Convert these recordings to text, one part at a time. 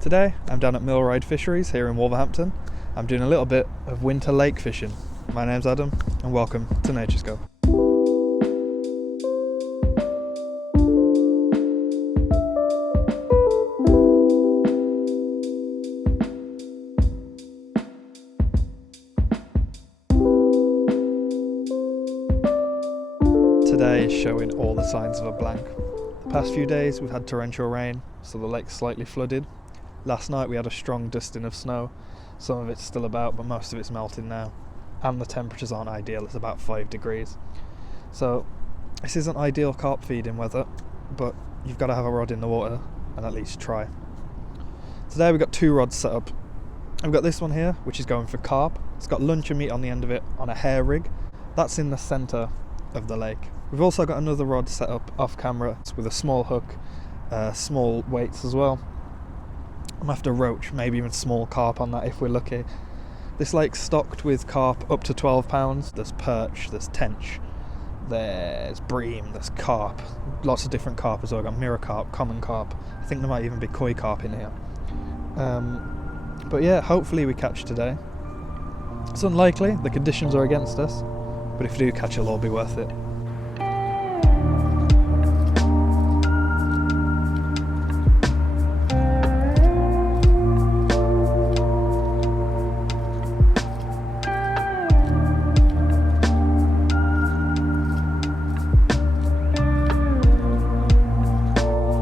Today I'm down at Milroyd Fisheries here in Wolverhampton. I'm doing a little bit of winter lake fishing. My name's Adam and welcome to Nature Scope. Today is showing all the signs of a blank. The past few days we've had torrential rain, so the lake's slightly flooded. Last night we had a strong dusting of snow. Some of it's still about, but most of it's melting now. And the temperatures aren't ideal, it's about 5 degrees. So this isn't ideal carp feeding weather, but you've got to have a rod in the water and at least try. Today we've got 2 rods set up. I've got this one here, which is going for carp. It's got luncheon meat on the end of it on a hair rig. That's in the centre of the lake. We've also got another rod set up off camera with a small hook, small weights as well. I'm after roach, maybe even small carp on that if we're lucky. This lake's stocked with carp up to 12 pounds. There's perch, there's tench, there's bream, there's carp. Lots of different carp as well. We've got mirror carp, common carp. I think there might even be koi carp in here. But yeah, hopefully we catch today. It's unlikely, the conditions are against us, but if we do catch, it'll all be worth it.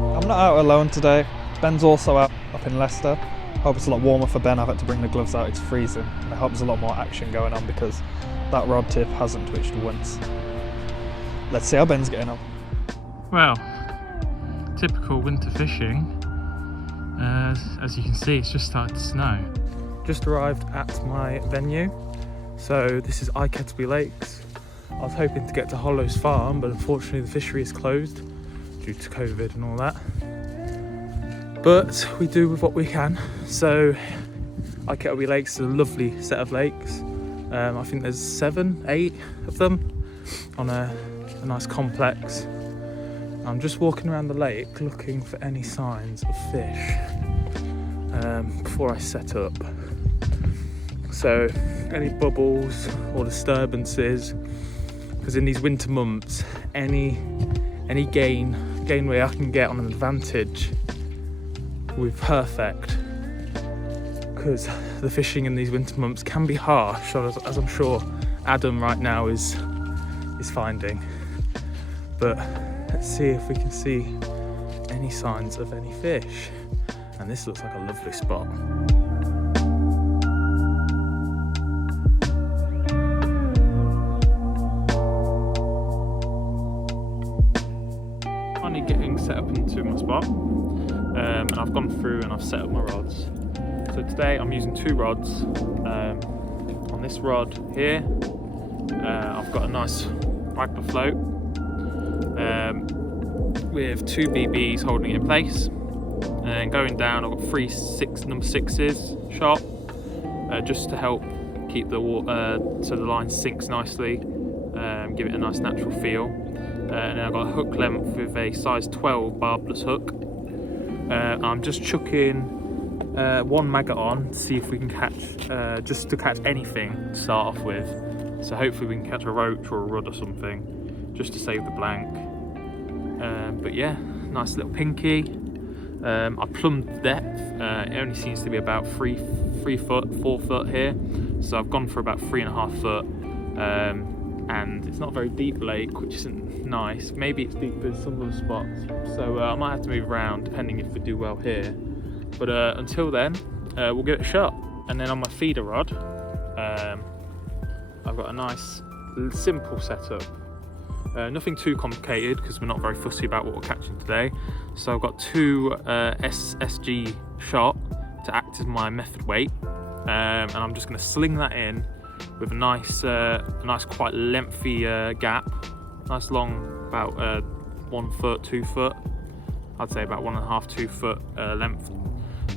I'm not out alone today. Ben's also out up in Leicester. I hope it's a lot warmer for Ben. I've had to bring the gloves out, it's freezing. And I hope there's a lot more action going on because that rod tip hasn't twitched once. Let's see how Ben's getting on. Well, typical winter fishing. As you can see, it's just started to snow. Just arrived at my venue. So this is Attribution Lakes. I was hoping to get to Hollow's Farm, but unfortunately the fishery is closed due to COVID and all that. But we do with what we can. So Attribution Lakes is a lovely set of lakes. I think there's 7, 8 of them on a nice complex. I'm just walking around the lake looking for any signs of fish before I set up. So any bubbles or disturbances, because in these winter months any gainway I can get on an advantage will be perfect, because the fishing in these winter months can be harsh, as I'm sure Adam right now is finding. But let's see if we can see any signs of any fish. And this looks like a lovely spot. Finally getting set up into my spot, and I've gone through and I've set up my rods. So today I'm using 2 rods. On this rod here, I've got a nice Wagler float with 2 BBs holding it in place. And going down, I've got 3 number 6s shot, just to help keep the water so the line sinks nicely, give it a nice natural feel. And then I've got a hook length with a size 12 barbless hook. I'm just chucking 1 maggot on to see if we can catch, just to catch anything to start off with. So hopefully we can catch a roach or a rudd or something, just to save the blank. But yeah, nice little pinky. I plumbed the depth. It only seems to be about 3 foot, 4 foot here. So I've gone for about 3.5 foot. And it's not a very deep lake, which isn't nice. Maybe it's deeper in some other spots. So I might have to move around depending if we do well here. But until then, we'll give it a shot. And then on my feeder rod, I've got a nice simple setup. Nothing too complicated because we're not very fussy about what we're catching today. So I've got 2 SG shot to act as my method weight, and I'm just going to sling that in with a nice quite lengthy gap, nice long, about 1 foot, 2 foot. I'd say about 1.5, 2 foot length,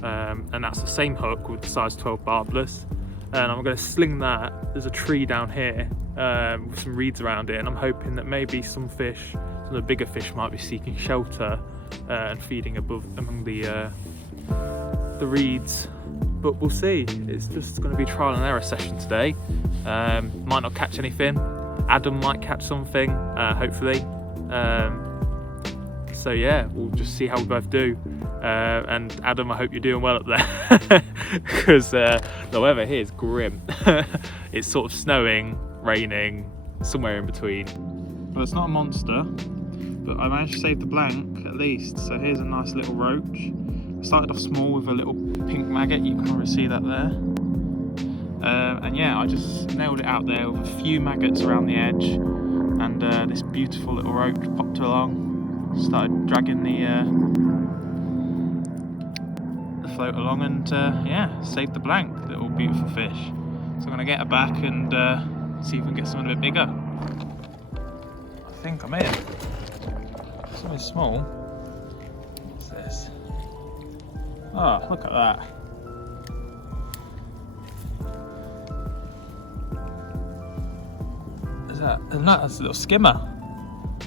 and that's the same hook with the size 12 barbless. And I'm going to sling that. There's a tree down here with some reeds around it, and I'm hoping that maybe some of the bigger fish might be seeking shelter and feeding among the the reeds, but we'll see. It's just going to be a trial and error session today. Might not catch anything. Adam might catch something, hopefully. So yeah, we'll just see how we both do. And Adam, I hope you're doing well up there, because the weather here is grim. It's sort of snowing, raining, somewhere in between. Well, it's not a monster, but I managed to save the blank at least. So here's a nice little roach. I started off small with a little pink maggot, you can already see that there. And yeah, I just nailed it out there with a few maggots around the edge, and this beautiful little roach popped along, started dragging the float along, and yeah, saved the blank, little beautiful fish. So I'm going to get her back and see if we can get something a bit bigger. I think I'm in. Something small. What's this? Oh, look at that. That's a little skimmer.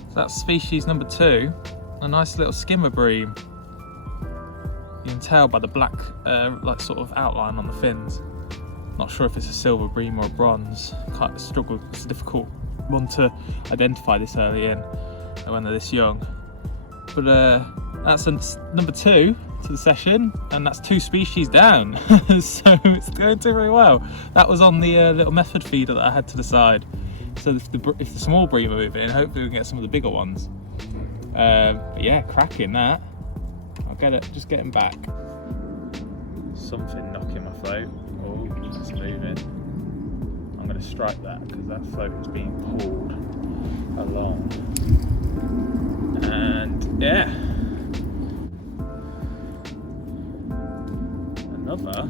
So that's species number 2. A nice little skimmer bream. You can tell by the black, like sort of outline on the fins. Not sure if it's a silver bream or a bronze. Kind of struggle. It's a difficult one to identify this early in when they're this young. But that's number 2 to the session, and that's 2 species down. So it's going very well. That was on the little method feeder that I had to the side. So if the small bream are moving, hopefully we can get some of the bigger ones. But yeah, cracking that. I'll get it, just getting back. Something knocking my float. Oh, it's moving. I'm going to strike that because that float is being pulled along. And yeah, another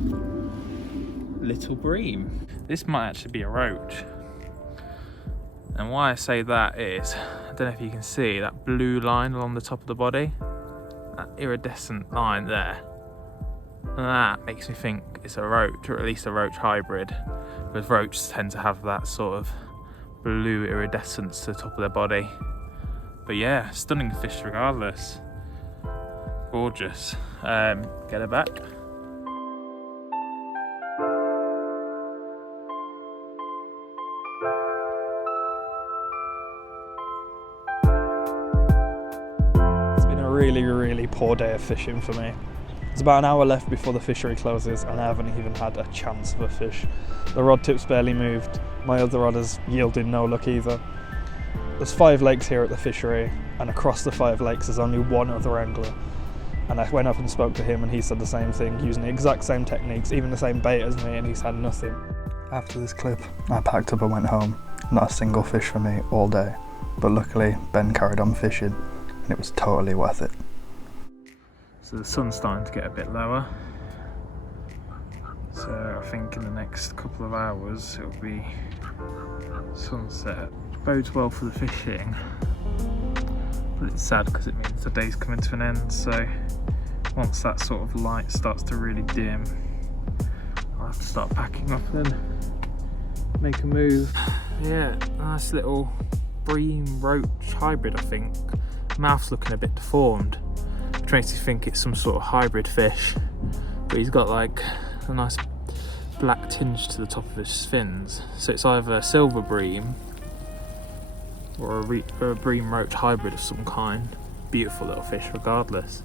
little bream. This might actually be a roach. And why I say that is, I don't know if you can see that blue line along the top of the body, that iridescent line there. And that makes me think it's a roach, or at least a roach hybrid, because roaches tend to have that sort of blue iridescence to the top of their body. But yeah, stunning fish regardless. Gorgeous. Get her back. Really poor day of fishing for me. There's about an hour left before the fishery closes, and I haven't even had a chance of a fish. The rod tip's barely moved. My other rod has yielded no luck either. There's 5 lakes here at the fishery, and across the 5 lakes there's only one other angler. And I went up and spoke to him, and he said the same thing, using the exact same techniques, even the same bait as me, and he's had nothing. After this clip, I packed up and went home. Not a single fish for me all day, but luckily Ben carried on fishing, and it was totally worth it. So the sun's starting to get a bit lower, so I think in the next couple of hours it'll be sunset. Bodes well for the fishing, but it's sad because it means the day's coming to an end. So once that sort of light starts to really dim, I'll have to start packing up and make a move. Yeah, nice little bream roach hybrid, I think. Mouth's looking a bit deformed, which makes you think it's some sort of hybrid fish, but he's got like a nice black tinge to the top of his fins. So it's either a silver bream or a bream roach hybrid of some kind. Beautiful little fish regardless.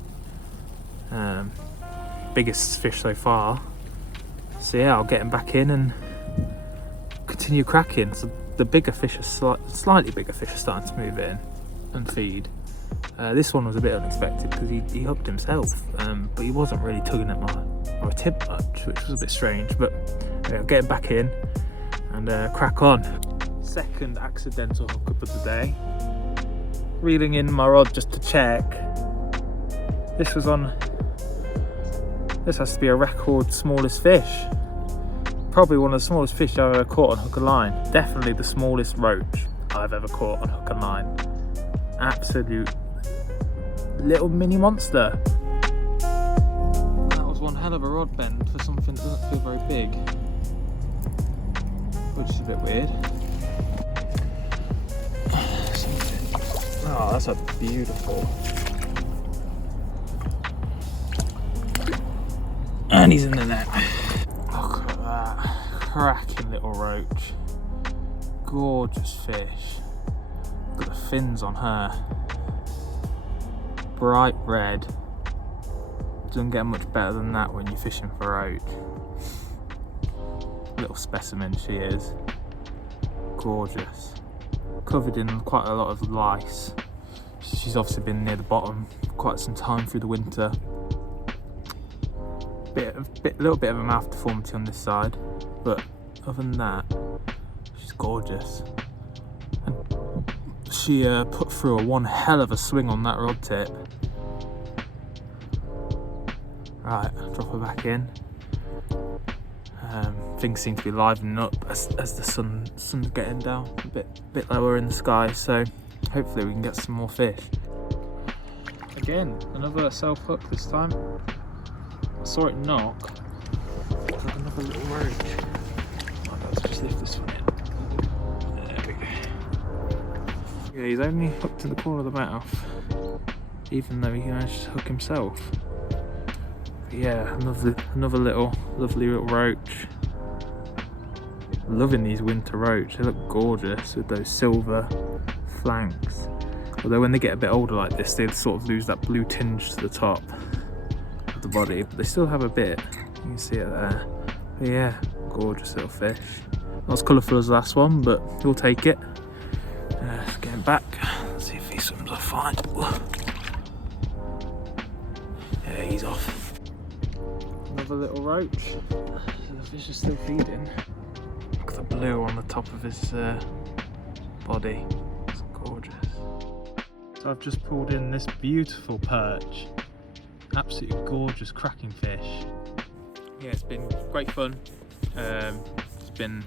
Biggest fish so far. So yeah, I'll get him back in and continue cracking. So the bigger fish are slightly bigger fish are starting to move in and feed. This one was a bit unexpected because he hooked himself, but he wasn't really tugging at my tip much, which was a bit strange. But yeah, I'll get him back in and crack on. Second accidental hookup of the day. Reeling in my rod just to check. This has to be a record smallest fish. Probably one of the smallest fish I've ever caught on hook and line. Definitely the smallest roach I've ever caught on hook and line. Absolute little mini monster. That was one hell of a rod bend for something that doesn't feel very big, which is a bit weird. Oh, that's a beautiful. And he's in the net. Look at that. Cracking little roach. Gorgeous fish. Look at the fins on her. Bright red. Doesn't get much better than that when you're fishing for roach. Little specimen she is. Gorgeous. Covered in quite a lot of lice. She's obviously been near the bottom for quite some time through the winter. Little bit of a mouth deformity on this side, but other than that, she's gorgeous. And she put through one hell of a swing on that rod tip. Right, drop her back in. Things seem to be livening up as the sun's getting down a bit lower in the sky, so hopefully we can get some more fish. Again, another self hook this time. I saw it knock. Another little roach. Let's just lift this one in. There we go. Yeah, he's only hooked in the corner of the mouth, even though he managed to hook himself. But yeah, another little lovely little roach. Loving these winter roach. They look gorgeous with those silver flanks. Although when they get a bit older like this, they sort of lose that blue tinge to the top of the body, but they still have a bit. You can see it there. But yeah, gorgeous little fish. Not as colourful as the last one, but we'll take it. Getting back. Let's see if he swims off fine. Yeah, he's off. Another little roach. The fish is still feeding. Look at the blue on the top of his body. It's gorgeous. So I've just pulled in this beautiful perch. Absolutely gorgeous, cracking fish. Yeah, it's been great fun. It's been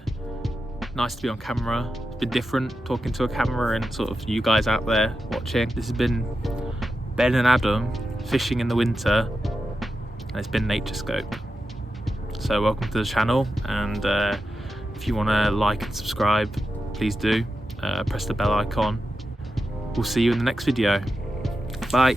nice to be on camera. It's been different talking to a camera and sort of you guys out there watching. This has been Ben and Adam fishing in the winter, and it's been Nature Scope. So welcome to the channel, and if you want to like and subscribe, please do. Press the bell icon. We'll see you in the next video. Bye.